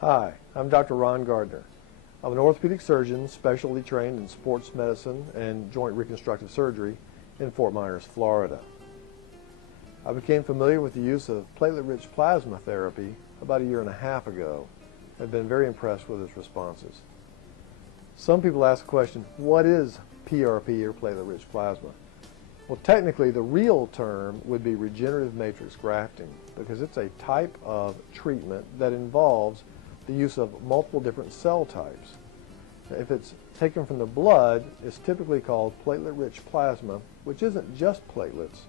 Hi, I'm Dr. Ron Gardner. I'm an orthopedic surgeon specialty trained in sports medicine and joint reconstructive surgery in Fort Myers, Florida. I became familiar with the use of platelet-rich plasma therapy about a year and a half ago and have been very impressed with its responses. Some people ask the question, what is PRP or platelet-rich plasma? Well, technically the real term would be regenerative matrix grafting because it's a type of treatment that involves the use of multiple different cell types. If it's taken from the blood, it's typically called platelet-rich plasma, which isn't just platelets,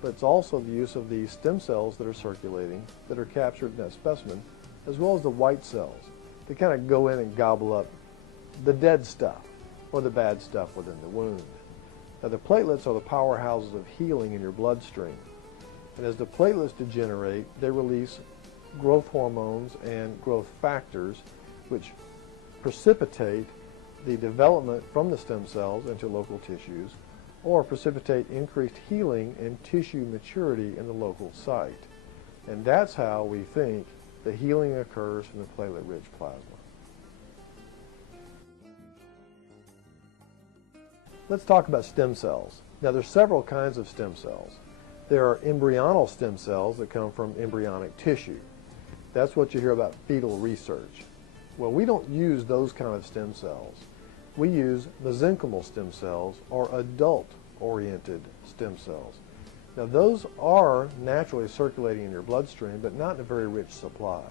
but it's also the use of the stem cells that are circulating, that are captured in that specimen, as well as the white cells. They kind of go in and gobble up the dead stuff or the bad stuff within the wound. Now, the platelets are the powerhouses of healing in your bloodstream. And as the platelets degenerate, they release growth hormones and growth factors, which precipitate the development from the stem cells into local tissues, or precipitate increased healing and tissue maturity in the local site. And that's how we think the healing occurs from the platelet-rich plasma. Let's talk about stem cells. Now, there's several kinds of stem cells. There are embryonal stem cells that come from embryonic tissue. That's what you hear about fetal research. Well, we don't use those kind of stem cells. We use mesenchymal stem cells or adult-oriented stem cells. Now, those are naturally circulating in your bloodstream, but not in a very rich supply.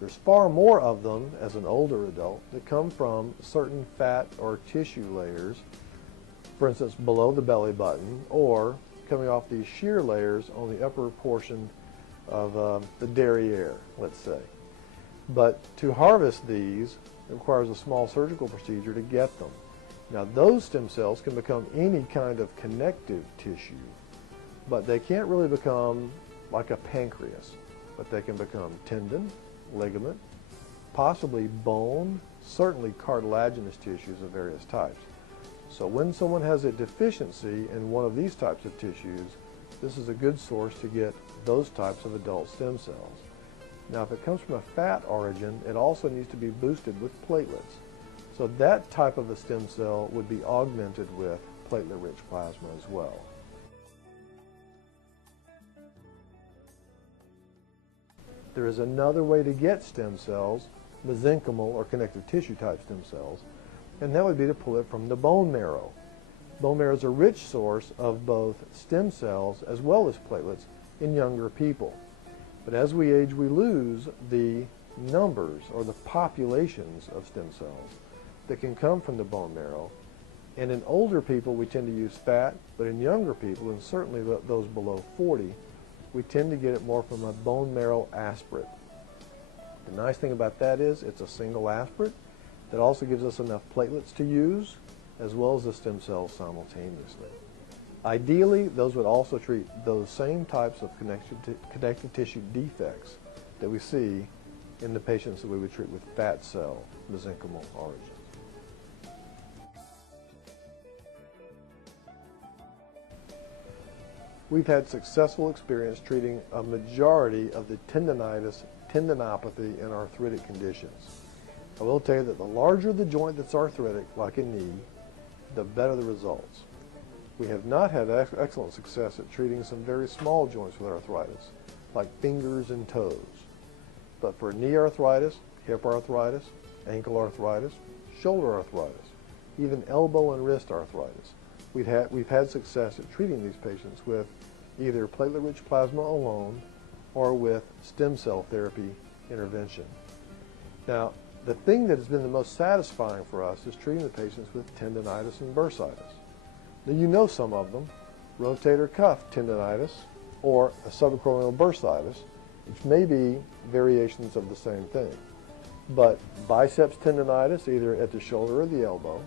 There's far more of them as an older adult that come from certain fat or tissue layers, for instance, below the belly button, or coming off these shear layers on the upper portion of the derriere, let's say. But to harvest these requires a small surgical procedure to get them. Now, those stem cells can become any kind of connective tissue, but they can't really become like a pancreas, but they can become tendon, ligament, possibly bone, certainly cartilaginous tissues of various types. So when someone has a deficiency in one of these types of tissues, this is a good source to get those types of adult stem cells. Now, if it comes from a fat origin, it also needs to be boosted with platelets. So that type of a stem cell would be augmented with platelet-rich plasma as well. There is another way to get stem cells, mesenchymal or connective tissue type stem cells, and that would be to pull it from the bone marrow. Bone marrow is a rich source of both stem cells as well as platelets in younger people. But as we age, we lose the numbers or the populations of stem cells that can come from the bone marrow. And in older people, we tend to use fat, but in younger people, and certainly those below 40, we tend to get it more from a bone marrow aspirate. The nice thing about that is it's a single aspirate that also gives us enough platelets to use, as well as the stem cells simultaneously. Ideally, those would also treat those same types of connective tissue defects that we see in the patients that we would treat with fat cell mesenchymal origin. We've had successful experience treating a majority of the tendonitis, tendinopathy, and arthritic conditions. I will tell you that the larger the joint that's arthritic, like a knee, the better the results. We have not had excellent success at treating some very small joints with arthritis, like fingers and toes. But for knee arthritis, hip arthritis, ankle arthritis, shoulder arthritis, even elbow and wrist arthritis, we've had success at treating these patients with either platelet-rich plasma alone or with stem cell therapy intervention. Now, the thing that has been the most satisfying for us is treating the patients with tendonitis and bursitis. Now, you know some of them, rotator cuff tendonitis or a subacromial bursitis, which may be variations of the same thing. But biceps tendonitis, either at the shoulder or the elbow,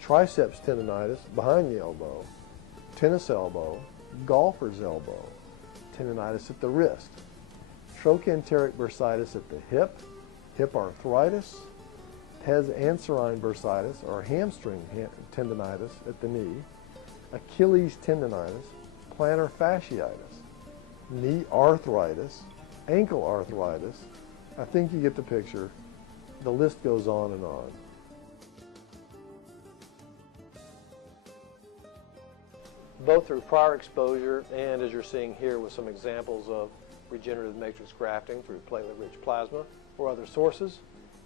triceps tendonitis behind the elbow, tennis elbow, golfer's elbow, tendonitis at the wrist, trochanteric bursitis at the hip, hip arthritis, pes anserine bursitis or hamstring tendonitis at the knee, Achilles tendonitis, plantar fasciitis, knee arthritis, ankle arthritis. I think you get the picture. The list goes on and on. Both through prior exposure and, as you're seeing here, with some examples of regenerative matrix grafting through platelet-rich plasma or other sources,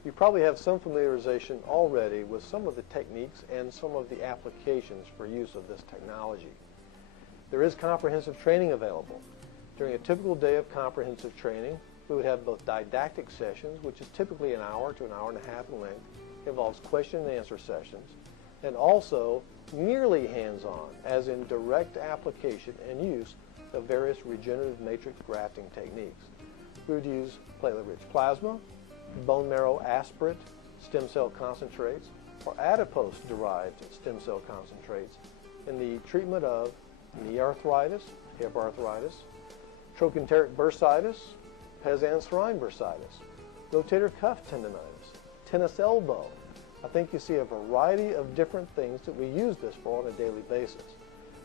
you probably have some familiarization already with some of the techniques and some of the applications for use of this technology. There is comprehensive training available. During a typical day of comprehensive training, we would have both didactic sessions, which is typically an hour to an hour and a half in length, involves question and answer sessions, and also nearly hands-on, as in direct application and use of various regenerative matrix grafting techniques. We would use platelet-rich plasma, bone marrow aspirate stem cell concentrates, or adipose-derived stem cell concentrates in the treatment of knee arthritis, hip arthritis, trochanteric bursitis, Pez-Ansarine bursitis, rotator cuff tendonitis, tennis elbow. I think you see a variety of different things that we use this for on a daily basis.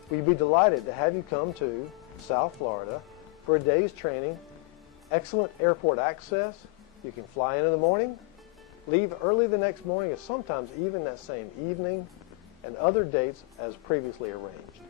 We'd be delighted to have you come to South Florida for a day's training, excellent airport access. You can fly in the morning, leave early the next morning, or sometimes even that same evening, and other dates as previously arranged.